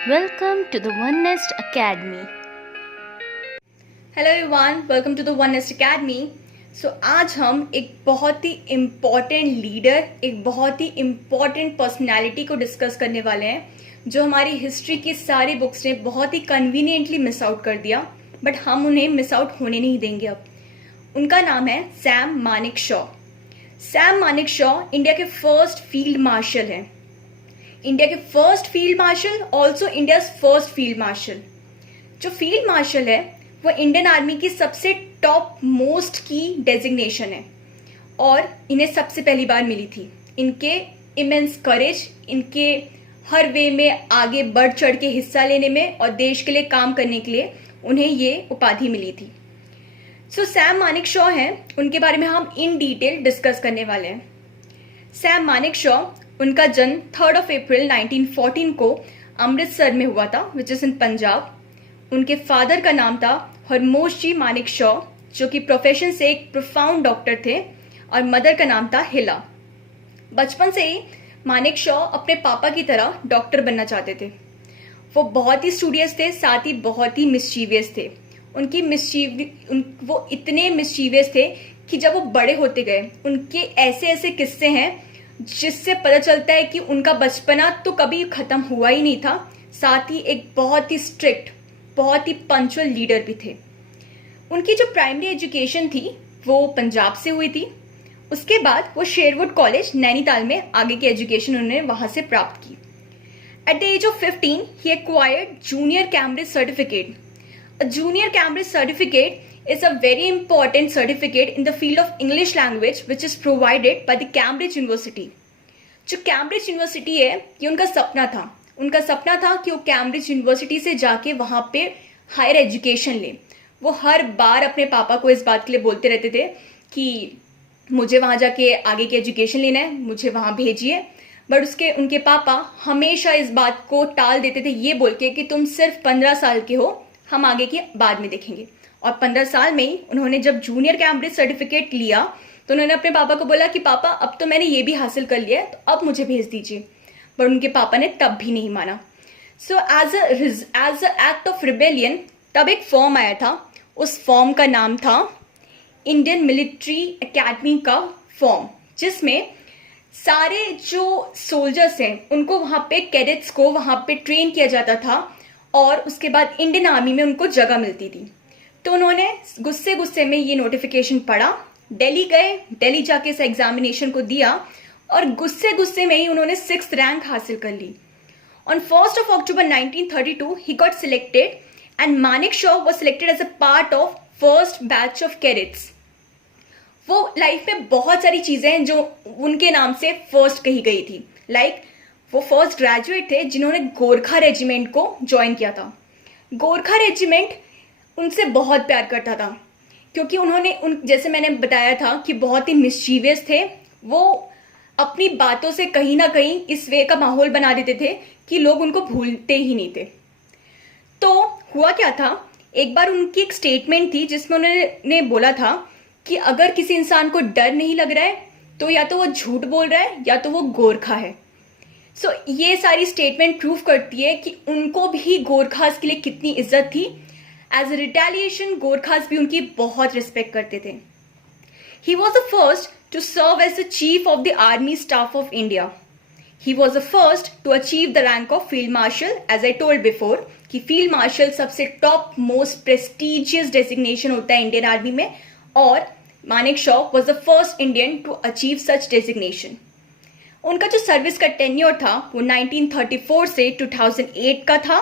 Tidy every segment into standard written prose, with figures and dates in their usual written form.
Welcome to the One Nest Academy. Hello everyone, welcome to the One Nest Academy. So आज हम एक बहुत ही इम्पॉर्टेंट लीडर, एक बहुत ही इम्पॉर्टेंट पर्सनालिटी को डिस्कस करने वाले हैं जो हमारी हिस्ट्री की सारी बुक्स ने बहुत ही कन्वीनियंटली मिस आउट कर दिया, बट हम उन्हें मिस आउट होने नहीं देंगे अब। उनका नाम है Sam Manekshaw. Sam Manekshaw India के फर्स्ट फील्ड मार्शल हैं। इंडिया के first field marshal, also India first field marshal. जो फील्ड मार्शल है वो इंडियन आर्मी की सबसे टॉप मोस्ट की डेजिग्नेशन है और इन्हें सबसे पहली बार मिली थी। इनके इमेंस करेज, इनके हर वे में आगे बढ़ चढ़ के हिस्सा लेने में और देश के लिए काम करने के लिए उन्हें ये उपाधि मिली थी। सो सैम मानेकशॉ हैं, उनके बारे में हम इन डिटेल डिस्कस करने वाले हैं। सैम मानेकशॉ, उनका जन्म 3 अप्रैल 1914 को अमृतसर में हुआ था, विच इज इन पंजाब। उनके फादर का नाम था हरमोश जी मानेकशॉ, जो कि प्रोफेशन से एक प्रोफाउंड डॉक्टर थे, और मदर का नाम था हिला। बचपन से ही मानेकशॉ अपने पापा की तरह डॉक्टर बनना चाहते थे। वो बहुत ही स्टूडियस थे, साथ ही बहुत ही मिस्चीवियस थे। वो इतने मिस्चीवियस थे कि जब वो बड़े होते गए, उनके ऐसे ऐसे किस्से हैं जिससे पता चलता है कि उनका बचपना तो कभी खत्म हुआ ही नहीं था। साथ ही एक बहुत ही स्ट्रिक्ट, बहुत ही पंक्चुअल लीडर भी थे। उनकी जो प्राइमरी एजुकेशन थी वो पंजाब से हुई थी। उसके बाद वो शेरवुड कॉलेज नैनीताल में आगे की एजुकेशन उन्होंने वहां से प्राप्त की। At the age of 15 he acquired junior Cambridge certificate. A junior Cambridge certificate is a very important certificate in the field of English language which is provided by the Cambridge University. जो Cambridge university है, ये उनका सपना था। उनका सपना था कि वो कैम्ब्रिज यूनिवर्सिटी से जाके वहाँ पे हायर एजुकेशन ले। वो हर बार अपने पापा को इस बात के लिए बोलते रहते थे कि मुझे वहाँ जाके आगे की एजुकेशन लेना है, मुझे वहाँ भेजिए। बट उनके पापा हमेशा इस बात को टाल देते थे, ये बोल के कि तुम सिर्फ 15 साल के हो, हम आगे की बाद में देखेंगे। और 15 साल में ही उन्होंने जब जूनियर कैम्ब्रिज सर्टिफिकेट लिया तो उन्होंने अपने पापा को बोला कि पापा अब तो मैंने ये भी हासिल कर लिया है, तो अब मुझे भेज दीजिए। पर उनके पापा ने तब भी नहीं माना। So as a act of rebellion तब एक फॉर्म आया था। उस फॉर्म का नाम था इंडियन मिलिट्री एकेडमी का फॉर्म, जिसमें सारे जो सोल्जर्स हैं उनको वहां पे, कैडेट्स को वहां पे ट्रेन किया जाता था और उसके बाद इंडियन आर्मी में उनको जगह मिलती थी। तो उन्होंने गुस्से में ये नोटिफिकेशन पढ़ा, दिल्ली गए, दिल्ली जाके इस एग्जामिनेशन को दिया और गुस्से में ही उन्होंने 6th रैंक हासिल कर ली। On 1 October 1932 he got selected and Manekshaw was selected as a part of first batch of cadets. वो लाइफ में बहुत सारी चीजें हैं जो उनके नाम से फर्स्ट कही गई थी। लाइक वो फर्स्ट ग्रेजुएट थे जिन्होंने गोरखा रेजिमेंट को ज्वाइन किया था। गोरखा रेजिमेंट उनसे बहुत प्यार करता था क्योंकि जैसे मैंने बताया था कि बहुत ही मिस्चीवियस थे। वो अपनी बातों से कहीं ना कहीं इस वे का माहौल बना देते थे कि लोग उनको भूलते ही नहीं थे। तो हुआ क्या था, एक बार उनकी एक स्टेटमेंट थी जिसमें उन्होंने बोला था कि अगर किसी इंसान को डर नहीं लग रहा है तो या तो वो झूठ बोल रहा है या तो वो गोरखा है। सो ये सारी स्टेटमेंट प्रूव करती है कि उनको भी गोरखास के लिए कितनी इज्जत थी। एज अ रिटेलिएशन गोरखास भी उनकी बहुत रिस्पेक्ट करते थे। He was the first to serve as the chief of the army staff of India. He was the first to achieve the rank of field marshal. As I told before कि field marshal सबसे top most prestigious designation होता है Indian army में, और Manekshaw was the first Indian to achieve such designation. उनका जो service का tenure था वो 1934 से 2008 का था।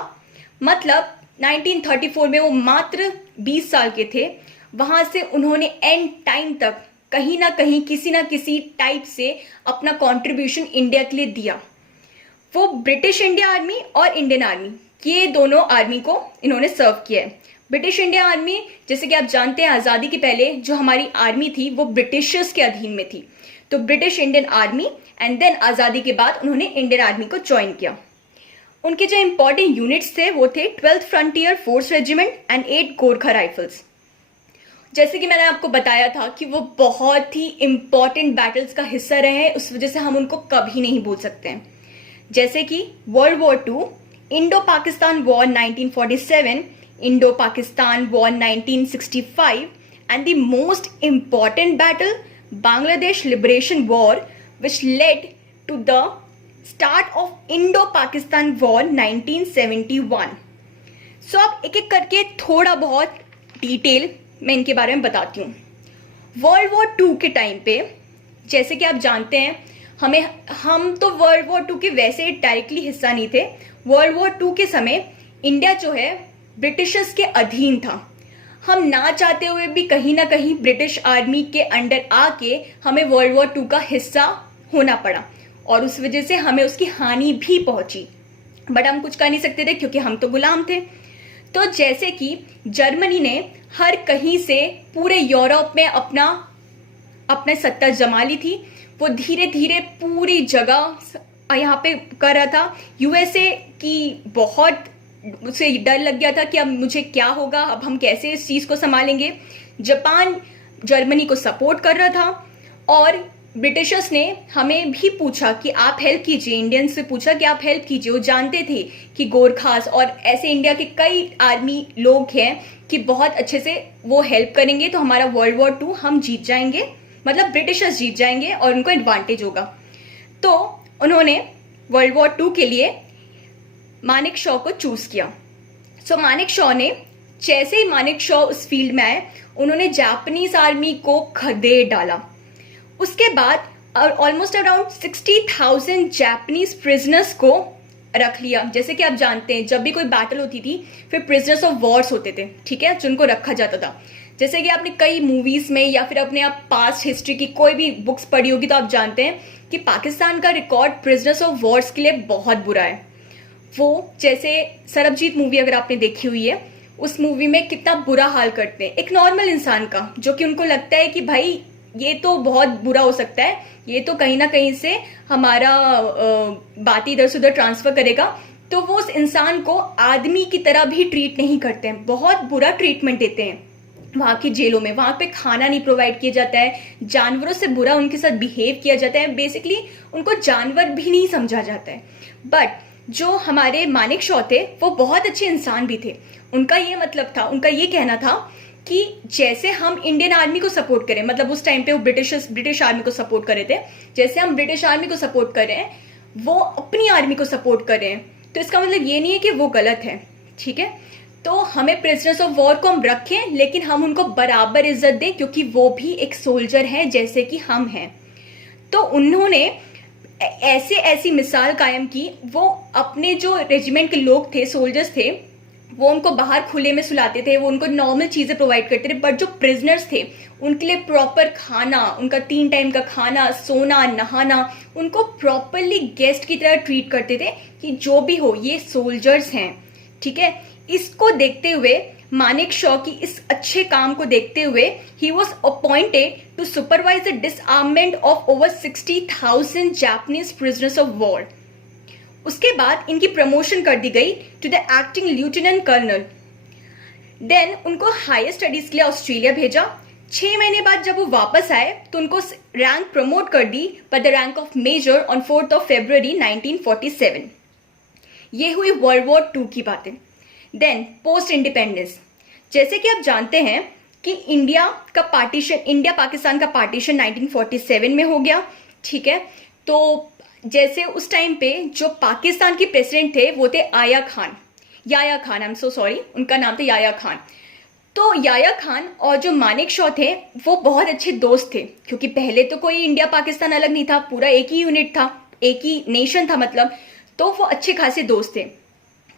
मतलब 1934 में वो मात्र 20 साल के थे। वहां से उन्होंने एंड टाइम तक कहीं ना कहीं किसी ना किसी टाइप से अपना कंट्रीब्यूशन इंडिया के लिए दिया। वो ब्रिटिश इंडिया आर्मी और इंडियन आर्मी, ये दोनों आर्मी को इन्होंने सर्व किया है। ब्रिटिश इंडिया आर्मी, जैसे कि आप जानते हैं, आजादी के पहले जो हमारी आर्मी थी वो ब्रिटिशर्स के अधीन में थी। तो British Indian army, and then आजादी के बाद उन्होंने इंडियन आर्मी को ज्वाइन किया। उनके जो इंपॉर्टेंट यूनिट्स थे वो थे 12th frontier force regiment and 8 Gorkha rifles. जैसे कि मैंने आपको बताया था कि वो बहुत ही इंपॉर्टेंट बैटल्स का हिस्सा रहे हैं, उस वजह से हम उनको कभी नहीं भूल सकते हैं। जैसे कि world war 2, Indo-Pakistan War 1947, Indo-Pakistan War 1965, and the most important battle, Bangladesh Liberation War, which led to the start of Indo-Pakistan War 1971. So अब एक एक करके थोड़ा बहुत डिटेल मैं इनके बारे में बताती हूँ। वर्ल्ड वॉर 2 के टाइम पे, जैसे कि आप जानते हैं, हम तो वर्ल्ड वॉर 2 के वैसे डायरेक्टली हिस्सा नहीं थे। वर्ल्ड वॉर 2 के समय इंडिया जो है ब्रिटिशर्स के अधीन था। हम ना चाहते हुए भी कहीं ना कहीं ब्रिटिश आर्मी के अंडर आके हमें वर्ल्ड वॉर 2 का हिस्सा होना पड़ा और उस वजह से हमें उसकी हानि भी पहुंची, बट हम कुछ कर नहीं सकते थे क्योंकि हम तो गुलाम थे। तो जैसे कि जर्मनी ने हर कहीं से पूरे यूरोप में अपना सत्ता जमा ली थी। वो धीरे धीरे पूरी जगह यहाँ पे कर रहा था। यूएसए की बहुत उसे डर लग गया था कि अब मुझे क्या होगा, अब हम कैसे इस चीज को संभालेंगे। जापान जर्मनी को सपोर्ट कर रहा था और ब्रिटिशर्स ने हमें भी पूछा कि आप हेल्प कीजिए, इंडियंस से पूछा कि आप हेल्प कीजिए। वो जानते थे कि गोरखास और ऐसे इंडिया के कई आर्मी लोग हैं कि बहुत अच्छे से वो हेल्प करेंगे, तो हमारा वर्ल्ड वॉर 2 हम जीत जाएंगे, मतलब ब्रिटिशर्स जीत जाएंगे और उनको एडवांटेज होगा। तो उन्होंने वर्ल्ड वॉर 2 के लिए मानेक शॉ को चूज किया। सो मानेक शॉ ने, जैसे ही मानेक शॉ उस फील्ड में आए, उन्होंने जापानीज आर्मी को खदेड़ डाला। उसके बाद ऑलमोस्ट अराउंड 60,000 जापानीज प्रिजनर्स को रख लिया। जैसे कि आप जानते हैं, जब भी कोई बैटल होती थी फिर प्रिजनर्स ऑफ वॉर्स होते थे, ठीक है, जिनको रखा जाता था। जैसे कि आपने कई मूवीज में या फिर अपने आप पास्ट हिस्ट्री की कोई भी बुक्स पढ़ी होगी तो आप जानते हैं कि पाकिस्तान का रिकॉर्ड प्रिजनर्स ऑफ वॉर्स के लिए बहुत बुरा है। वो जैसे सरबजीत मूवी अगर आपने देखी हुई है, उस मूवी में कितना बुरा हाल करते हैं एक नॉर्मल इंसान का, जो कि उनको लगता है कि भाई ये तो बहुत बुरा हो सकता है, ये तो कहीं ना कहीं से हमारा बात इधर से उधर ट्रांसफर करेगा। तो वो उस इंसान को आदमी की तरह भी ट्रीट नहीं करते हैं, बहुत बुरा ट्रीटमेंट देते हैं वहां की जेलों में। वहां पे खाना नहीं प्रोवाइड किया जाता है, जानवरों से बुरा उनके साथ बिहेव किया जाता है, बेसिकली उनको जानवर भी नहीं समझा जाता है। बट जो हमारे मानेक शॉ थे वो बहुत अच्छे इंसान भी थे। उनका ये मतलब था, उनका ये कहना था कि जैसे हम इंडियन आर्मी को सपोर्ट करें, मतलब उस टाइम पे वो ब्रिटिश आर्मी को सपोर्ट कर रहे थे, जैसे हम ब्रिटिश आर्मी को सपोर्ट कर रहे हैं वो अपनी आर्मी को सपोर्ट कर रहे हैं, तो इसका मतलब ये नहीं है कि वो गलत है, ठीक है। तो हमें प्रिजनर्स ऑफ वॉर को हम रखें, लेकिन हम उनको बराबर इज्जत दें क्योंकि वो भी एक सोल्जर है जैसे कि हम हैं। तो उन्होंने ऐसी मिसाल कायम की। वो अपने जो रेजिमेंट के लोग थे, सोल्जर्स थे, वो उनको बाहर खुले में सुलाते थे, वो उनको नॉर्मल चीजें प्रोवाइड करते थे, बट जो प्रिजनर्स थे उनके लिए प्रॉपर खाना, उनका 3 टाइम का खाना, सोना, नहाना, उनको प्रॉपरली गेस्ट की तरह ट्रीट करते थे कि जो भी हो ये सोल्जर्स हैं, ठीक है। इसको देखते हुए, मानेक शॉ की इस अच्छे काम को देखते हुए, he was appointed to supervise the disarmament of over 60,000 Japanese prisoners of war. उसके बाद इनकी प्रमोशन कर दी गई to the acting lieutenant colonel. Then उनको हायर स्टडीज के लिए ऑस्ट्रेलिया भेजा। 6 महीने बाद जब वो वापस आए तो उनको रैंक प्रमोट कर दी by the rank of major on 4 फरवरी 1947। ये हुई वर्ल्ड वॉर 2 की बातें। देन पोस्ट इंडिपेंडेंस, जैसे कि आप जानते हैं कि इंडिया पाकिस्तान का पार्टीशन 1947 में हो गया, ठीक है। तो जैसे उस टाइम पे जो पाकिस्तान के प्रेसिडेंट थे वो थे Yahya Khan, I am so sorry, उनका नाम था याया खान। तो याया खान और जो मानेक शॉ थे वो बहुत अच्छे दोस्त थे, क्योंकि पहले तो कोई इंडिया पाकिस्तान अलग नहीं था, पूरा एक ही यूनिट था, एक ही नेशन था मतलब। तो वो अच्छे खासे दोस्त थे।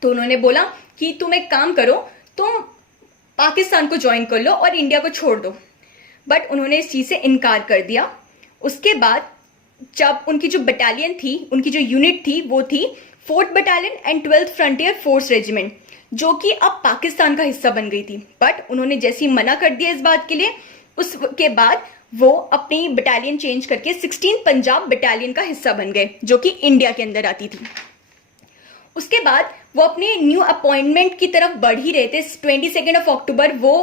तो उन्होंने बोला कि तुम एक काम करो, तुम पाकिस्तान को ज्वाइन कर लो और इंडिया को छोड़ दो। बट उन्होंने इस चीज से इनकार कर दिया। उसके बाद जब उनकी जो बटालियन थी, उनकी जो यूनिट थी, वो थी 4th battalion and 12th frontier force regiment, जो कि अब पाकिस्तान का हिस्सा बन गई थी। बट उन्होंने जैसे ही मना कर दिया इस बात के लिए, उसके बाद वो अपनी बटालियन चेंज करके 16 पंजाब बटालियन का हिस्सा बन गए, जो कि इंडिया के अंदर आती थी। उसके बाद वो अपने न्यू अपॉइंटमेंट की तरफ बढ़ ही रहे थे। 22 अक्टूबर वो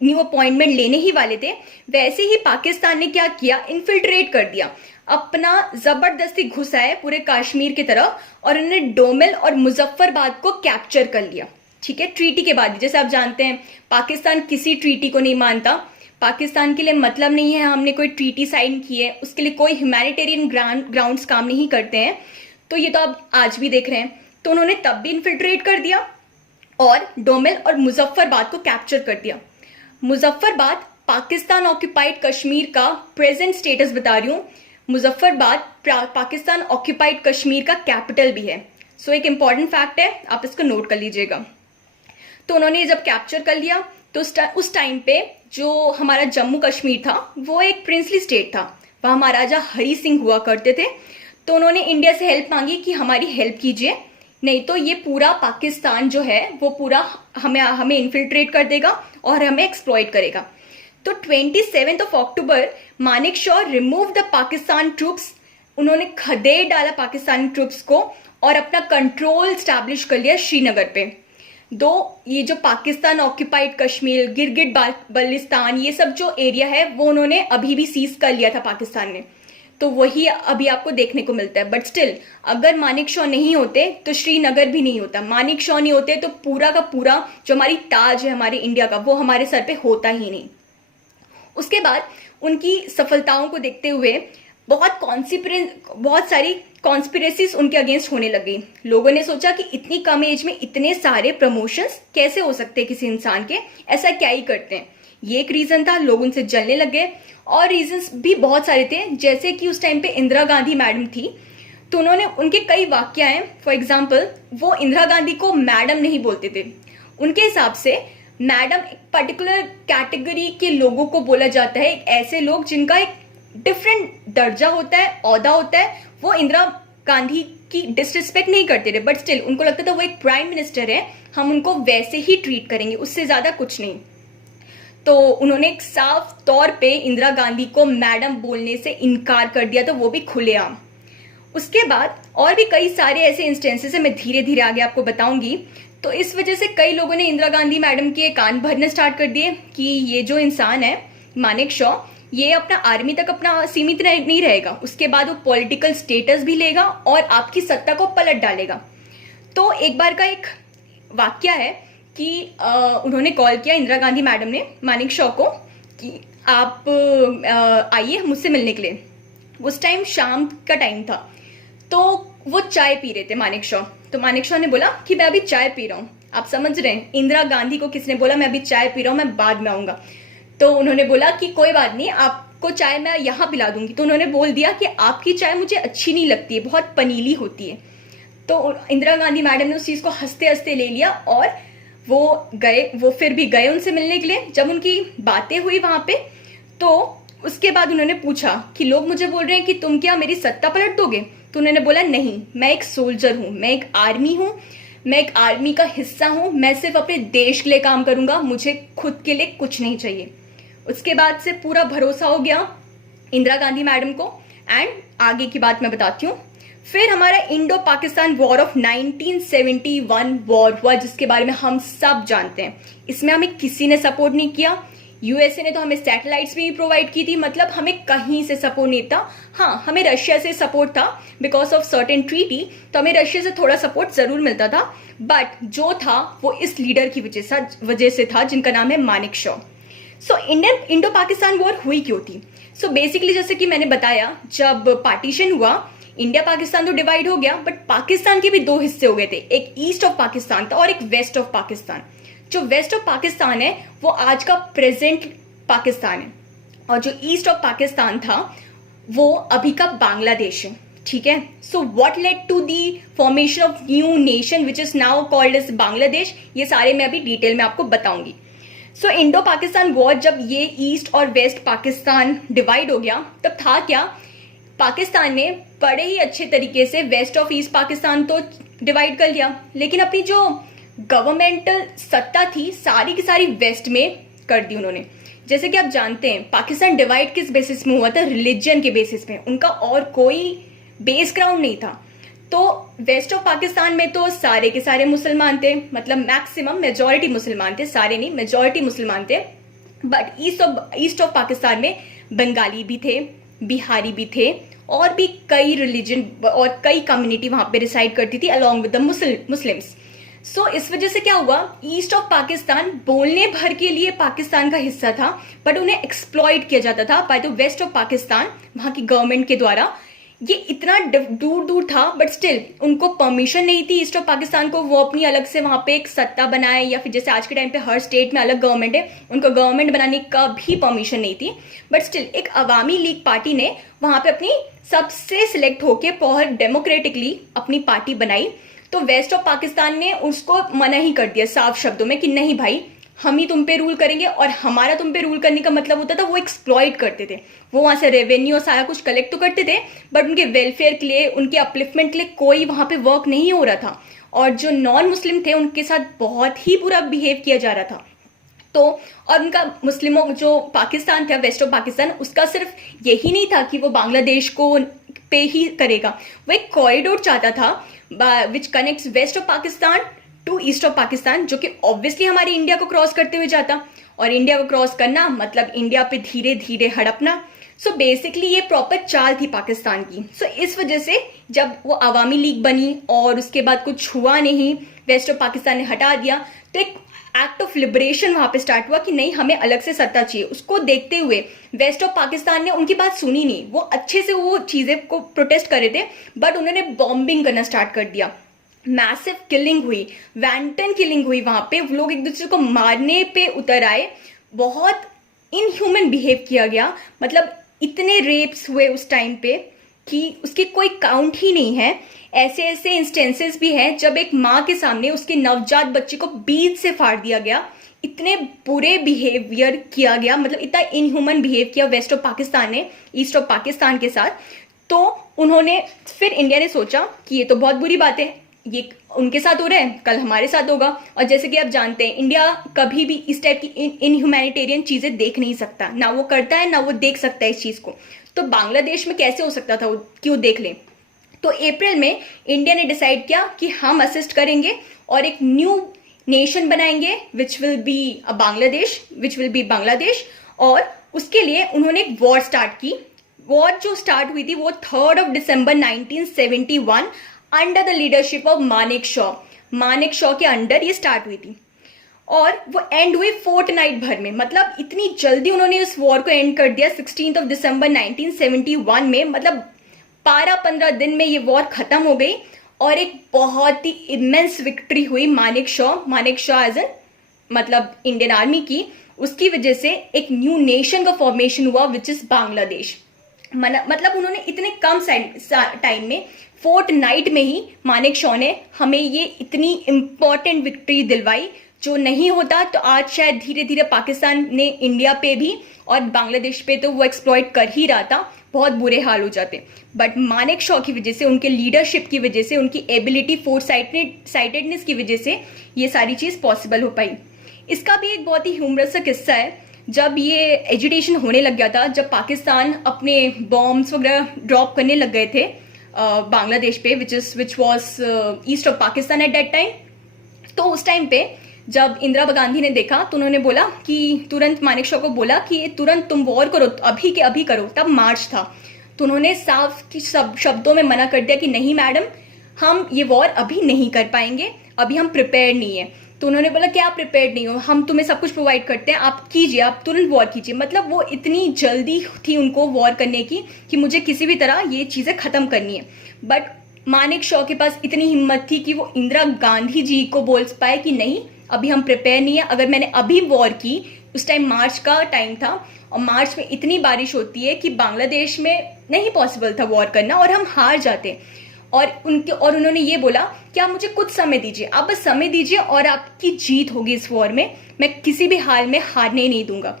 न्यू अपॉइंटमेंट लेने ही वाले थे। वैसे ही पाकिस्तान ने क्या किया, इन्फिल्ट्रेट कर दिया अपना जबरदस्ती घुस आए पूरे कश्मीर की तरफ और उन्होंने डोमेल और मुजफ्फरबाद को कैप्चर कर लिया। ठीक है, ट्रीटी के बाद, जैसे आप जानते हैं पाकिस्तान किसी ट्रीटी को नहीं मानता, पाकिस्तान के लिए मतलब नहीं है हमने कोई ट्रीटी साइन की है, उसके लिए कोई ह्यूमैनिटेरियन ग्राउंड्स काम नहीं करते हैं। तो ये तो आप आज भी देख रहे हैं। तो उन्होंने तब भी इन्फिल्ट्रेट कर दिया और डोमेल और मुजफ्फरबाद को कैप्चर कर दिया। मुजफ्फरबाद पाकिस्तान ऑक्यूपाइड कश्मीर का प्रेजेंट स्टेटस बता रही हूँ, मुजफ्फरबाद पाकिस्तान ऑक्यूपाइड कश्मीर का कैपिटल भी है। सो एक इंपॉर्टेंट फैक्ट है, आप इसको नोट कर लीजिएगा। तो उन्होंने जब कैप्चर कर लिया तो उस टाइम पे जो हमारा जम्मू कश्मीर था वो एक प्रिंसली स्टेट था, वहां महाराजा हरी सिंह हुआ करते थे। तो उन्होंने इंडिया से हेल्प मांगी कि हमारी हेल्प कीजिए, नहीं तो ये पूरा पाकिस्तान जो है वो पूरा हमें इन्फिल्ट्रेट कर देगा और हमें एक्सप्लॉइट करेगा। तो 27 अक्टूबर Manekshaw remove the Pakistan troops, उन्होंने खदेड़ डाला पाकिस्तानी ट्रूप्स को और अपना कंट्रोल स्टैब्लिश कर लिया श्रीनगर पे। दो ये जो पाकिस्तान ऑक्यूपाइड कश्मीर, गिरगिट बल्तिस्तान, ये सब जो एरिया है वो उन्होंने अभी भी सीज कर लिया था पाकिस्तान ने, तो वही अभी आपको देखने को मिलता है। बट स्टिल अगर मानेक शॉ नहीं होते तो श्रीनगर भी नहीं होता, मानेक शॉ नहीं होते तो पूरा का पूरा जो हमारी ताज है हमारे इंडिया का वो हमारे सर पे होता ही नहीं। उसके बाद उनकी सफलताओं को देखते हुए बहुत सारी कॉन्स्पिरेसीज उनके अगेंस्ट होने लगी। लोगों ने सोचा कि इतनी कम एज में इतने सारे प्रमोशंस कैसे हो सकते हैं किसी इंसान के, ऐसा क्या ही करते हैं। ये एक रीजन था, लोग उनसे जलने लग गए। और रीजंस भी बहुत सारे थे, जैसे कि उस टाइम पे इंदिरा गांधी मैडम थी तो उन्होंने उनके कई वाक्य हैं। फॉर एग्जाम्पल वो इंदिरा गांधी को मैडम नहीं बोलते थे, उनके हिसाब से मैडम एक पर्टिकुलर कैटेगरी के लोगों को बोला जाता है, ऐसे लोग जिनका एक डिफरेंट दर्जा होता है, औहदा होता है। वो इंदिरा गांधी की डिसरिस्पेक्ट नहीं करते थे, बट स्टिल उनको लगता था वो एक प्राइम मिनिस्टर है, हम उनको वैसे ही ट्रीट करेंगे, उससे ज्यादा कुछ नहीं। तो उन्होंने एक साफ तौर पे इंदिरा गांधी को मैडम बोलने से इनकार कर दिया, तो वो भी खुलेआम। उसके बाद और भी कई सारे ऐसे इंस्टेंसेस है, मैं धीरे धीरे आगे आपको बताऊंगी। तो इस वजह से कई लोगों ने इंदिरा गांधी मैडम के कान भरने स्टार्ट कर दिए कि ये जो इंसान है मानेक शॉ, ये अपना आर्मी तक अपना सीमित नहीं रहेगा, उसके बाद वो पॉलिटिकल स्टेटस भी लेगा और आपकी सत्ता को पलट डालेगा। तो एक बार का एक वाक्य है कि उन्होंने कॉल किया इंदिरा गांधी मैडम ने मानेक शॉ को कि आप आइए मुझसे मिलने के लिए। उस टाइम शाम का टाइम था, तो वो चाय पी रहे थे मानेक शॉ। तो मानेक शॉ ने बोला कि मैं अभी चाय पी रहा हूँ। आप समझ रहे हैं, इंदिरा गांधी को किसने बोला मैं अभी चाय पी रहा हूँ, मैं बाद में आऊंगा। तो उन्होंने बोला कि कोई बात नहीं, आपको चाय मैं यहाँ पिला दूंगी। तो उन्होंने बोल दिया कि आपकी चाय मुझे अच्छी नहीं लगती है, बहुत पनीली होती है। तो इंदिरा गांधी मैडम ने उस चीज को हंसते हंसते ले लिया और वो फिर भी गए उनसे मिलने के लिए। जब उनकी बातें हुई वहां पे, तो उसके बाद उन्होंने पूछा कि लोग मुझे बोल रहे हैं कि तुम क्या मेरी सत्ता पलट दोगे। तो उन्होंने बोला नहीं, मैं एक सोल्जर हूं, मैं एक आर्मी हूं, मैं एक आर्मी का हिस्सा हूं, मैं सिर्फ अपने देश के लिए काम करूंगा, मुझे खुद के लिए कुछ नहीं चाहिए। उसके बाद से पूरा भरोसा हो गया इंदिरा गांधी मैडम को। एंड आगे की बात मैं बताती हूँ। फिर हमारा Indo Pakistan war of 1971 war हुआ, जिसके बारे में हम सब जानते हैं। इसमें हमें किसी ने सपोर्ट नहीं किया, यूएसए ने तो हमें सैटेलाइट्स भी प्रोवाइड की थी, मतलब हमें कहीं से सपोर्ट नहीं था। हाँ, हमें रशिया से सपोर्ट था बिकॉज ऑफ सर्टेन ट्रीटी, तो हमें रशिया से थोड़ा सपोर्ट जरूर मिलता था, बट जो था वो इस लीडर की वजह से था जिनका नाम है मानेक शॉ। सो इंडो पाकिस्तान वॉर हुई क्यों थी? सो बेसिकली जैसे कि मैंने बताया, जब पार्टीशन हुआ इंडिया पाकिस्तान तो डिवाइड हो गया, बट पाकिस्तान के भी दो हिस्से हो गए थे, एक ईस्ट ऑफ पाकिस्तान था और एक वेस्ट ऑफ पाकिस्तान। जो वेस्ट ऑफ पाकिस्तान है वो आज का प्रेजेंट पाकिस्तान है, और जो ईस्ट ऑफ पाकिस्तान था वो अभी का बांग्लादेश है। ठीक है, so what led to the formation of new nation which is now called as Bangladesh, ये सारे मैं अभी डिटेल में आपको बताऊंगी। सो इंडो पाकिस्तान वॉर, जब ये ईस्ट और वेस्ट पाकिस्तान डिवाइड हो गया, तब था क्या, पाकिस्तान ने बड़े ही अच्छे तरीके से वेस्ट ऑफ ईस्ट पाकिस्तान तो डिवाइड कर लिया, लेकिन अपनी जो गवर्नमेंटल सत्ता थी सारी की सारी वेस्ट में कर दी उन्होंने। जैसे कि आप जानते हैं पाकिस्तान डिवाइड किस बेसिस में हुआ था, रिलीजन के बेसिस में, उनका और कोई बेस ग्राउंड नहीं था। तो वेस्ट ऑफ पाकिस्तान में तो सारे के सारे मुसलमान थे, मतलब मैक्सिमम मेजॉरिटी मुसलमान थे, सारे नहीं मेजॉरिटी मुसलमान थे। बट ईस्ट ऑफ पाकिस्तान में बंगाली भी थे, बिहारी भी थे और भी कई रिलीजन और कई कम्युनिटी वहां पे रिसाइड करती थी अलॉन्ग विद द मुस्लिम्स। सो इस वजह से क्या हुआ, ईस्ट ऑफ पाकिस्तान बोलने भर के लिए पाकिस्तान का हिस्सा था, बट उन्हें एक्सप्लॉइट किया जाता था by the west of Pakistan, वहां की गवर्नमेंट के द्वारा। ये इतना दूर दूर था, बट स्टिल उनको परमिशन नहीं थी ईस्ट ऑफ पाकिस्तान को वो अपनी अलग से वहां पे एक सत्ता बनाए, या फिर जैसे आज के टाइम पे हर स्टेट में अलग गवर्नमेंट है, उनको गवर्नमेंट बनाने का भी परमिशन नहीं थी। बट स्टिल एक अवामी लीग पार्टी ने वहां पे अपनी सबसे सिलेक्ट होके बहुत डेमोक्रेटिकली अपनी पार्टी बनाई। तो वेस्ट ऑफ पाकिस्तान ने उसको मना ही कर दिया साफ शब्दों में कि नहीं भाई, हम ही तुम पे रूल करेंगे। और हमारा तुम पे रूल करने का मतलब होता था वो एक्सप्लॉइट करते थे, वो वहां से रेवेन्यू और सारा कुछ कलेक्ट तो करते थे, बट उनके वेलफेयर के लिए, उनके अपलिफ्टमेंट के लिए कोई वहां पे वर्क नहीं हो रहा था। और जो नॉन मुस्लिम थे उनके साथ बहुत ही बुरा बिहेव किया जा रहा था। तो और उनका मुस्लिमों जो पाकिस्तान था, वेस्ट ऑफ पाकिस्तान, उसका सिर्फ यही नहीं था कि वो बांग्लादेश को पे ही करेगा, वो एक कॉरिडोर चाहता था which connects west of Pakistan to east of Pakistan, जो कि ऑब्वियसली हमारे इंडिया को क्रॉस करते हुए जाता, और इंडिया को क्रॉस करना मतलब इंडिया पे धीरे धीरे हड़पना। सो बेसिकली ये प्रॉपर चाल थी पाकिस्तान की। सो इस वजह से जब वो अवामी लीग बनी और उसके बाद कुछ हुआ नहीं, वेस्ट ऑफ पाकिस्तान ने हटा दिया, तो एक एक्ट ऑफ लिबरेशन वहां पे स्टार्ट हुआ कि नहीं, हमें अलग से सत्ता चाहिए। उसको देखते हुए वेस्ट ऑफ पाकिस्तान ने उनकी बात सुनी नहीं, वो अच्छे से वो चीजें को प्रोटेस्ट कर रहे थे, बट उन्होंने बॉम्बिंग करना स्टार्ट कर दिया। मैसिव किलिंग हुई, वैंटन किलिंग हुई, वहां पे लोग एक दूसरे को मारने पे उतर आए, बहुत इनह्यूमन बिहेव किया गया। मतलब इतने रेप्स हुए उस टाइम पे कि उसकी कोई काउंट ही नहीं है। ऐसे ऐसे इंस्टेंसेस भी हैं जब एक माँ के सामने उसके नवजात बच्चे को बीच से फाड़ दिया गया। इतने बुरे बिहेवियर किया गया, मतलब इतना इनह्यूमन बिहेव किया वेस्ट ऑफ पाकिस्तान ने ईस्ट ऑफ पाकिस्तान के साथ। तो उन्होंने फिर इंडिया ने सोचा कि ये तो बहुत बुरी बात है, ये उनके साथ हो रहा है, कल हमारे साथ होगा। और जैसे कि आप जानते हैं, इंडिया कभी भी इस टाइप की इनह्यूमैनिटेरियन चीजें देख नहीं सकता, ना वो करता है ना वो देख सकता है इस चीज को। तो बांग्लादेश में कैसे हो सकता था कि वो देख लें। तो अप्रैल में इंडिया ने डिसाइड किया कि हम असिस्ट करेंगे और एक न्यू नेशन बनाएंगे विच विल बी बांग्लादेश। और उसके लिए उन्होंने एक वॉर स्टार्ट की। वॉर जो स्टार्ट हुई थी वो 3 दिसंबर 1971 under the leadership of Manek Shaw के अंडर ये स्टार्ट हुई थी, और वो एंड हुई फोर्टनाइट भर में। मतलब इतनी जल्दी उन्होंने इस वॉर को एंड कर दिया 16 दिसंबर 1971 में। मतलब 12-15 दिन में ये वॉर खत्म हो गई, और एक बहुत ही इमेंस विक्ट्री हुई मानेक शॉ एज एन मतलब इंडियन आर्मी की। उसकी वजह से एक न्यू नेशन का फॉर्मेशन हुआ विच इज बांग्लादेश। मतलब उन्होंने इतने कम टाइम में, फोर्टनाइट में ही मानेक शॉ ने हमें ये इतनी इंपॉर्टेंट विक्ट्री दिलवाई, जो नहीं होता तो आज शायद धीरे धीरे पाकिस्तान ने इंडिया पे भी और बांग्लादेश पे तो वो एक्सप्लॉइट कर ही रहा था, बहुत बुरे हाल हो जाते। बट मानेक शॉ की वजह से, उनके लीडरशिप की वजह से, उनकी एबिलिटी, फोरसाइटेडनेस की वजह से ये सारी चीज पॉसिबल हो पाई। इसका भी एक बहुत ही ह्यूमरस सा किस्सा है। जब ये एजिटेशन होने लग गया था, जब पाकिस्तान अपने बॉम्ब्स वगैरह ड्रॉप करने लग गए थे बांग्लादेश पे, which was east of Pakistan at that time. तो उस टाइम पे जब इंदिरा गांधी ने देखा तो उन्होंने बोला कि तुरंत मानेक शॉ को बोला कि ये तुरंत तुम वॉर करो, अभी के अभी करो। तब मार्च था, तो उन्होंने साफ शब्दों में मना कर दिया कि नहीं मैडम, हम ये वॉर अभी नहीं कर पाएंगे, अभी हम प्रिपेयर नहीं है। तो उन्होंने बोला कि आप प्रिपेयर्ड नहीं हो, हम तुम्हें सब कुछ प्रोवाइड करते हैं, आप कीजिए, आप तुरंत वॉर कीजिए। मतलब वो इतनी जल्दी थी उनको वॉर करने की कि मुझे किसी भी तरह ये चीजें खत्म करनी है। बट मानेक शॉ के पास इतनी हिम्मत थी कि वो इंदिरा गांधी जी को बोल पाए कि नहीं, अभी हम प्रिपेयर नहीं है। अगर मैंने अभी वॉर की, उस टाइम मार्च का टाइम था, और मार्च में इतनी बारिश होती है कि बांग्लादेश में नहीं पॉसिबल था वॉर करना, और हम हार जाते। और उन्होंने ये बोला कि आप मुझे कुछ समय दीजिए, आप बस समय दीजिए और आपकी जीत होगी इस वॉर में, मैं किसी भी हाल में हारने नहीं दूंगा।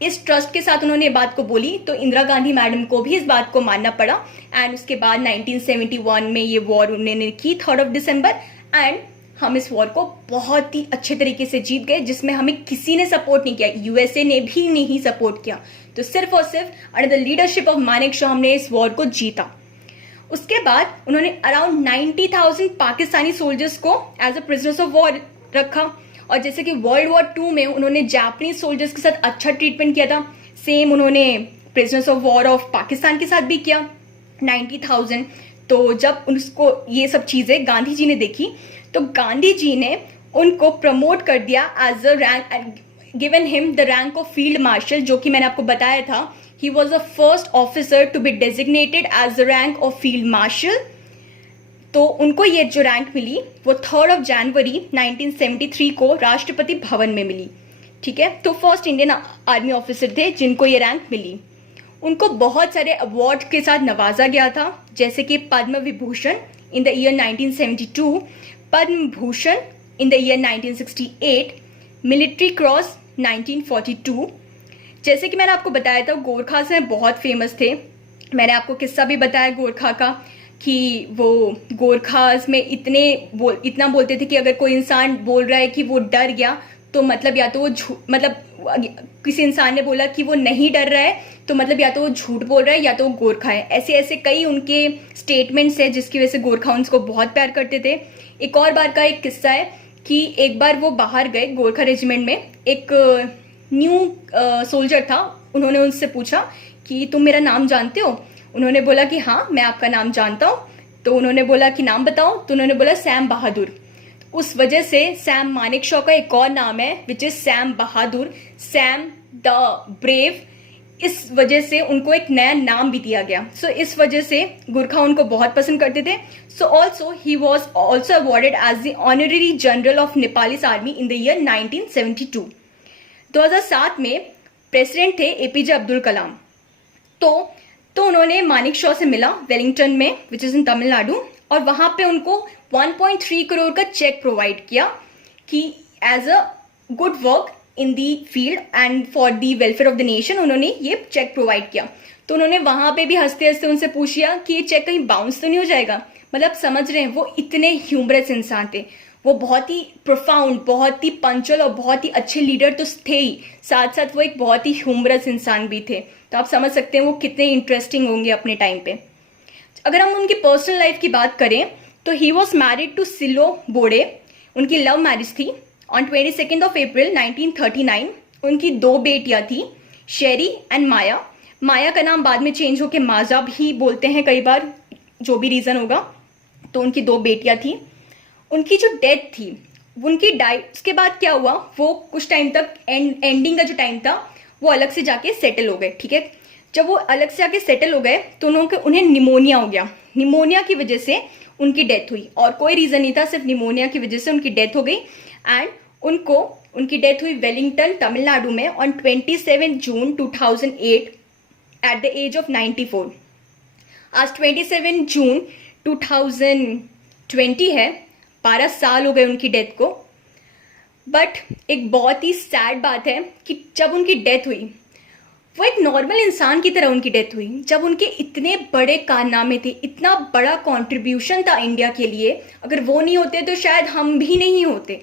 इस ट्रस्ट के साथ उन्होंने बात को बोली, तो इंदिरा गांधी मैडम को भी इस बात को मानना पड़ा। एंड उसके बाद 1971 में ये वॉर उन्होंने की 3 दिसंबर, एंड हम इस वॉर को बहुत ही अच्छे तरीके से जीत गए, जिसमें हमें किसी ने सपोर्ट नहीं किया, यूएसए ने भी नहीं सपोर्ट किया। तो सिर्फ और सिर्फ under the leadership of Manekshaw हमने इस वॉर को जीता। उसके बाद उन्होंने अराउंड 90,000 पाकिस्तानी सोल्जर्स को as a prisoners of war रखा। और जैसे कि वर्ल्ड वॉर 2 में उन्होंने जापानीज सोल्जर्स के साथ अच्छा ट्रीटमेंट किया था, सेम उन्होंने prisoners of war of Pakistan के साथ भी किया। 90,000। तो जब उसको ये सब चीज़ें गांधी जी ने देखी तो गांधी जी ने उनको प्रमोट कर दिया as a rank, given him the rank of field marshal, जो कि मैंने आपको बताया था he was the first officer to be designated as the rank of field marshal. तो उनको ये जो रैंक मिली वो 3 जनवरी 1973 को राष्ट्रपति भवन में मिली। ठीक है, तो फर्स्ट इंडियन आर्मी ऑफिसर थे जिनको ये रैंक मिली। उनको बहुत सारे अवार्ड के साथ नवाजा गया था, जैसे कि Padma Vibhushan in the year 1972, Padma Bhushan in the year 1968, Military Cross 1942। जैसे कि मैंने आपको बताया था गोरखास में बहुत फेमस थे। मैंने आपको किस्सा भी बताया गोरखा का कि वो गोरखास में इतना बोलते थे कि अगर कोई इंसान बोल रहा है कि वो डर गया तो मतलब या तो वो मतलब किसी इंसान ने बोला कि वो नहीं डर रहा है तो मतलब या तो वो झूठ बोल रहा है या तो वो गोरखा है। ऐसे ऐसे कई उनके स्टेटमेंट्स है जिसकी वजह से गोरखा उनको बहुत प्यार करते थे। एक और बार का एक किस्सा है कि एक बार वो बाहर गए गोरखा रेजिमेंट में, एक न्यू सोल्जर था, उन्होंने उनसे पूछा कि तुम मेरा नाम जानते हो? उन्होंने बोला कि हाँ मैं आपका नाम जानता हूँ। तो उन्होंने बोला कि नाम बताओ, तो उन्होंने बोला सैम बहादुर। उस वजह से सैम मानेकशॉ का एक और नाम है which is Sam Bahadur, Sam the brave. इस वजह से उनको एक नया नाम भी दिया गया। सो इस वजह से गोरखा उनको बहुत पसंद करते थे। So also he was also awarded as the honorary general of Nepalese army in the year 1972। 2007 में प्रेसिडेंट थे एपीजे अब्दुल कलाम। तो उन्होंने मानेकशॉ से मिला वेलिंगटन में विच इज इन तमिलनाडु, और वहां पे उनको 1.3 करोड़ का चेक प्रोवाइड किया कि as a good work in the field and for the welfare of the nation उन्होंने ये चेक प्रोवाइड किया। तो उन्होंने वहां पे भी हंसते हंसते उनसे पूछ लिया कि ये चेक कहीं बाउंस तो नहीं हो जाएगा। मतलब समझ रहे हैं, वो इतने ह्यूमरस इंसान थे, वो बहुत ही प्रोफाउंड, बहुत ही पंचुअल और बहुत ही अच्छे लीडर तो थे ही, साथ साथ वो एक बहुत ही ह्यूमरस इंसान भी थे। तो आप समझ सकते हैं वो कितने इंटरेस्टिंग होंगे अपने टाइम पे। अगर हम उनकी पर्सनल लाइफ की बात करें तो ही वॉज मैरिड टू सिलो बोडे। उनकी लव मैरिज थी ऑन 22 अप्रैल 1939। उनकी 2 बेटियां थी, शेरी एंड माया। माया का नाम बाद में चेंज होकर माजा भी बोलते हैं कई बार, जो भी रीजन होगा। तो उनकी 2 बेटियां थी। उनकी जो डेथ थी उनकी उसके बाद क्या हुआ, वो कुछ टाइम तक एंडिंग का जो टाइम था वो अलग से जाके सेटल हो गए। ठीक है, जब वो अलग से जाके सेटल हो गए तो उन्हें निमोनिया हो गया। निमोनिया की वजह से उनकी डेथ हुई और कोई रीजन नहीं था, सिर्फ निमोनिया की वजह से उनकी डेथ हो गई। एंड उनकी डेथ हुई वेलिंगटन तमिलनाडु में on 27 June 2008 at the age of 94। आज 27 जून 2020 है, 12 साल हो गए उनकी डेथ को। बट एक बहुत ही सैड बात है कि जब उनकी डेथ हुई वो एक नॉर्मल इंसान की तरह उनकी डेथ हुई। जब उनके इतने बड़े कारनामे थे, इतना बड़ा कंट्रीब्यूशन था इंडिया के लिए, अगर वो नहीं होते तो शायद हम भी नहीं होते।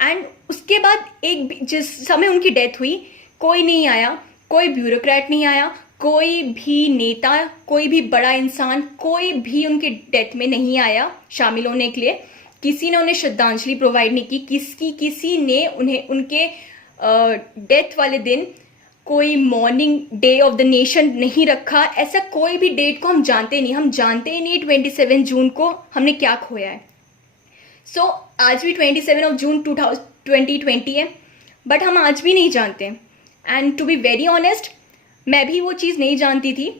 एंड उसके बाद जिस समय उनकी डेथ हुई कोई नहीं आया, कोई ब्यूरोक्रेट नहीं आया, कोई भी नेता, कोई भी बड़ा इंसान, कोई भी उनकी डेथ में नहीं आया शामिल होने के लिए। किसी ने उन्हें श्रद्धांजलि प्रोवाइड नहीं की, किसी ने उन्हें उनके डेथ वाले दिन कोई morning day of the nation नहीं रखा। ऐसा कोई भी डेट को हम जानते नहीं, हम जानते ही नहीं 27 जून को हमने क्या खोया है। सो आज भी 27 जून 2020 है, बट हम आज भी नहीं जानते। And to be very honest, मैं भी वो चीज़ नहीं जानती थी।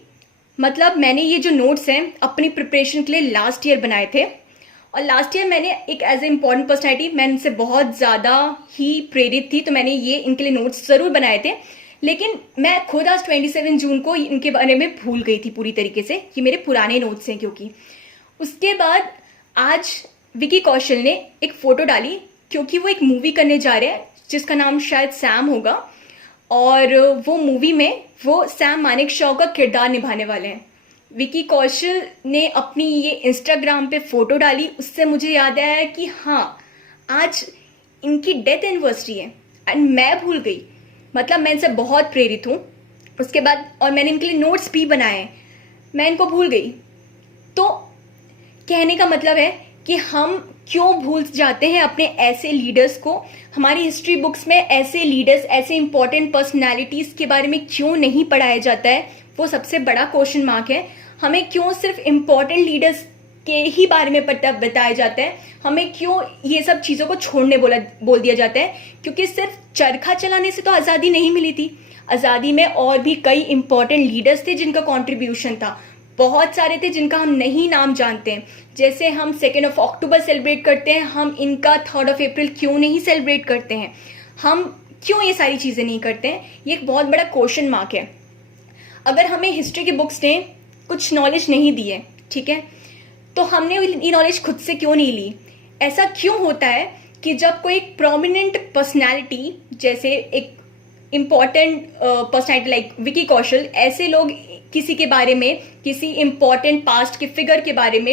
मतलब मैंने ये जो नोट्स हैं अपनी प्रिपरेशन के लिए लास्ट ईयर बनाए थे, और लास्ट ईयर मैंने एक एज ए इम्पॉर्टेंट पर्सनैलिटी, मैं इनसे बहुत ज़्यादा ही प्रेरित थी, तो मैंने ये इनके लिए नोट्स ज़रूर बनाए थे। लेकिन मैं खुद आज 27 जून को इनके बारे में भूल गई थी पूरी तरीके से, कि मेरे पुराने नोट्स हैं। क्योंकि उसके बाद आज विकी कौशल ने एक फ़ोटो डाली, क्योंकि वो एक मूवी करने जा रहे हैं जिसका नाम शायद सैम होगा, और वो मूवी में वो सैम मानेकशॉ का किरदार निभाने वाले हैं। विकी कौशल ने अपनी ये इंस्टाग्राम पे फोटो डाली, उससे मुझे याद आया कि हाँ आज इनकी डेथ एनिवर्सरी है, एंड मैं भूल गई। मतलब मैं इनसे बहुत प्रेरित हूँ। उसके बाद और मैंने इनके लिए नोट्स भी बनाए हैं, मैं इनको भूल गई। तो कहने का मतलब है कि हम क्यों भूल जाते हैं अपने ऐसे लीडर्स को। हमारी हिस्ट्री बुक्स में ऐसे लीडर्स, ऐसे इंपॉर्टेंट पर्सनालिटीज के बारे में क्यों नहीं पढ़ाया जाता है, वो सबसे बड़ा क्वेश्चन मार्क है। हमें क्यों सिर्फ इम्पोर्टेंट लीडर्स के ही बारे में बताया जाता है, हमें क्यों ये सब चीज़ों को छोड़ने बोल दिया जाता है? क्योंकि सिर्फ चरखा चलाने से तो आज़ादी नहीं मिली थी। आज़ादी में और भी कई इंपॉर्टेंट लीडर्स थे जिनका कंट्रीब्यूशन था, बहुत सारे थे जिनका हम नहीं नाम जानते हैं। जैसे हम 2 अक्टूबर सेलिब्रेट करते हैं, हम इनका 3 अप्रैल क्यों नहीं सेलिब्रेट करते हैं? हम क्यों ये सारी चीज़ें नहीं करते हैं? ये एक बहुत बड़ा क्वेश्चन मार्क है। अगर हमें हिस्ट्री की बुक्स ने कुछ नॉलेज नहीं दी है, ठीक है, तो हमने ये नॉलेज खुद से क्यों नहीं ली? ऐसा क्यों होता है कि जब कोई एक प्रोमिनेंट पर्सनैलिटी, जैसे एक important personality like Vicky Kaushal, ऐसे लोग किसी के बारे में, किसी इम्पॉर्टेंट पास्ट के फिगर के बारे में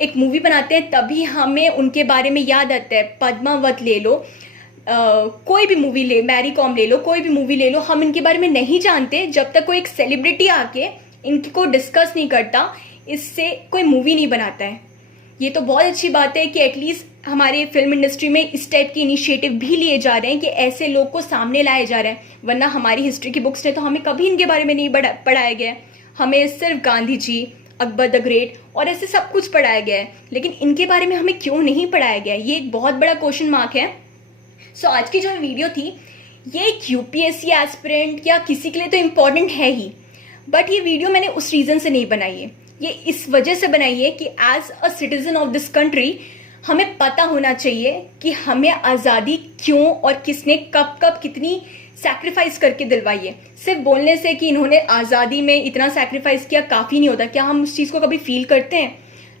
एक मूवी बनाते हैं, तभी हमें उनके बारे में याद आता है। पद्मावत ले लो, कोई भी मूवी ले, मैरी कॉम ले लो, कोई भी मूवी ले लो, हम इनके बारे में नहीं जानते जब तक कोई एक सेलिब्रिटी आके इनको डिस्कस नहीं करता, इससे कोई मूवी नहीं बनाता है। ये तो बहुत अच्छी बात है कि एटलीस्ट हमारे फिल्म इंडस्ट्री में इस टाइप की इनिशिएटिव भी लिए जा रहे हैं कि ऐसे लोग को सामने लाया जा रहा है, वरना हमारी हिस्ट्री की बुक्स ने तो हमें कभी इनके बारे में नहीं पढ़ाया गया है। हमें सिर्फ गांधी जी, अकबर द ग्रेट और ऐसे सब कुछ पढ़ाया गया है, लेकिन इनके बारे में हमें क्यों नहीं पढ़ाया गया? ये एक बहुत बड़ा क्वेश्चन मार्क है। सो आज की जो वीडियो थी, ये एक यूपीएससी एस्पिरेंट या किसी के लिए तो इम्पोर्टेंट है ही, बट ये वीडियो मैंने उस रीजन से नहीं बनाई है। ये इस वजह से बनाई है कि as a citizen of this country हमें पता होना चाहिए कि हमें आज़ादी क्यों और किसने कब कब कितनी सैक्रिफाइस करके दिलवाई है। सिर्फ बोलने से कि इन्होंने आज़ादी में इतना सैक्रिफाइस किया काफ़ी नहीं होता। क्या हम उस चीज़ को कभी फील करते हैं?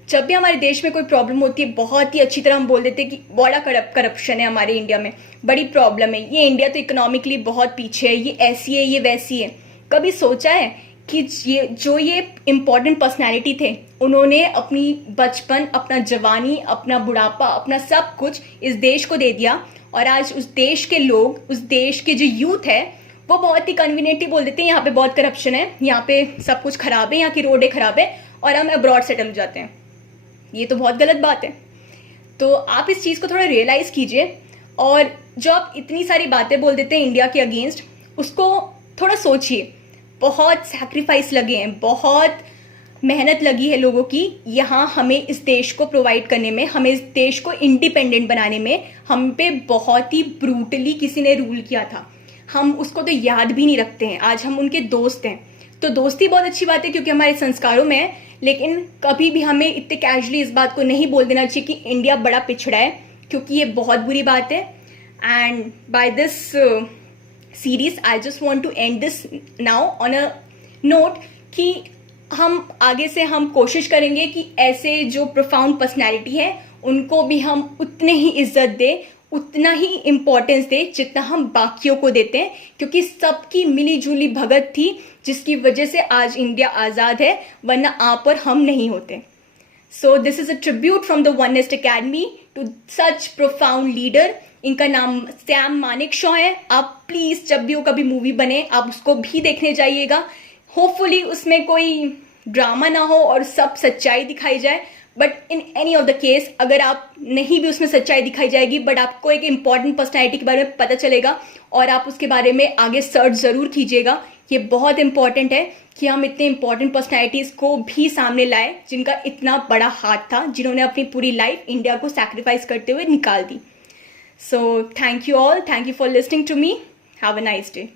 जब भी हमारे देश में कोई प्रॉब्लम होती है, बहुत ही अच्छी तरह हम बोल देते हैं कि बड़ा करप्शन है हमारे इंडिया में, बड़ी प्रॉब्लम है, ये इंडिया तो इकोनॉमिकली बहुत पीछे है, ये ऐसी है, ये वैसी है। कभी सोचा है कि ये इम्पोर्टेंट पर्सनैलिटी थे, उन्होंने अपनी बचपन, अपना जवानी, अपना बुढ़ापा, अपना सब कुछ इस देश को दे दिया, और आज उस देश के लोग, उस देश के जो यूथ है, वो बहुत ही कन्वीनियंटली बोल देते हैं यहाँ पे बहुत करप्शन है, यहाँ पे सब कुछ खराब है, यहाँ की रोडें खराब है, और हम अब्रॉड सेटल हो जाते हैं। ये तो बहुत गलत बात है। तो आप इस चीज़ को थोड़ा रियलाइज़ कीजिए, और जो आप इतनी सारी बातें बोल देते हैं इंडिया के अगेंस्ट, उसको थोड़ा सोचिए। बहुत सैक्रिफाइस लगे हैं, बहुत मेहनत लगी है लोगों की यहाँ हमें इस देश को प्रोवाइड करने में, हमें इस देश को इंडिपेंडेंट बनाने में। हम पे बहुत ही ब्रूटली किसी ने रूल किया था, हम उसको तो याद भी नहीं रखते हैं। आज हम उनके दोस्त हैं, तो दोस्ती बहुत अच्छी बात है क्योंकि हमारे संस्कारों में है, लेकिन कभी भी हमें इतने कैजुअली इस बात को नहीं बोल देना चाहिए कि इंडिया बड़ा पिछड़ा है, क्योंकि ये बहुत बुरी बात है। And by this series I just want to end this now on a note कि हम आगे से हम कोशिश करेंगे कि ऐसे जो प्रोफाउंड पर्सनैलिटी है उनको भी हम उतने ही इज्जत दें, उतना ही इम्पोर्टेंस दें जितना हम बाकियों को देते हैं, क्योंकि सबकी मिली जुली भगत थी जिसकी वजह से आज इंडिया आज़ाद है, वरना आप और हम नहीं होते। So this is a tribute from the One Nest Academy to such profound leader. इनका नाम सैम मानेकशॉ है। आप प्लीज जब भी वो कभी मूवी बने आप उसको भी देखने जाइएगा। होपफुली उसमें कोई ड्रामा ना हो और सब सच्चाई दिखाई जाए, but in any of the case अगर आप नहीं भी उसमें सच्चाई दिखाई जाएगी, बट आपको एक इंपॉर्टेंट पर्सनैलिटी के बारे में पता चलेगा और आप उसके बारे में आगे सर्च जरूर कीजिएगा। ये बहुत इंपॉर्टेंट है कि हम इतने इंपॉर्टेंट पर्सनैलिटीज को भी सामने लाए जिनका इतना बड़ा हाथ था, जिन्होंने अपनी पूरी लाइफ इंडिया को सैक्रिफाइस करते हुए निकाल दी। So thank you all. Thank you for listening to me. Have a nice day.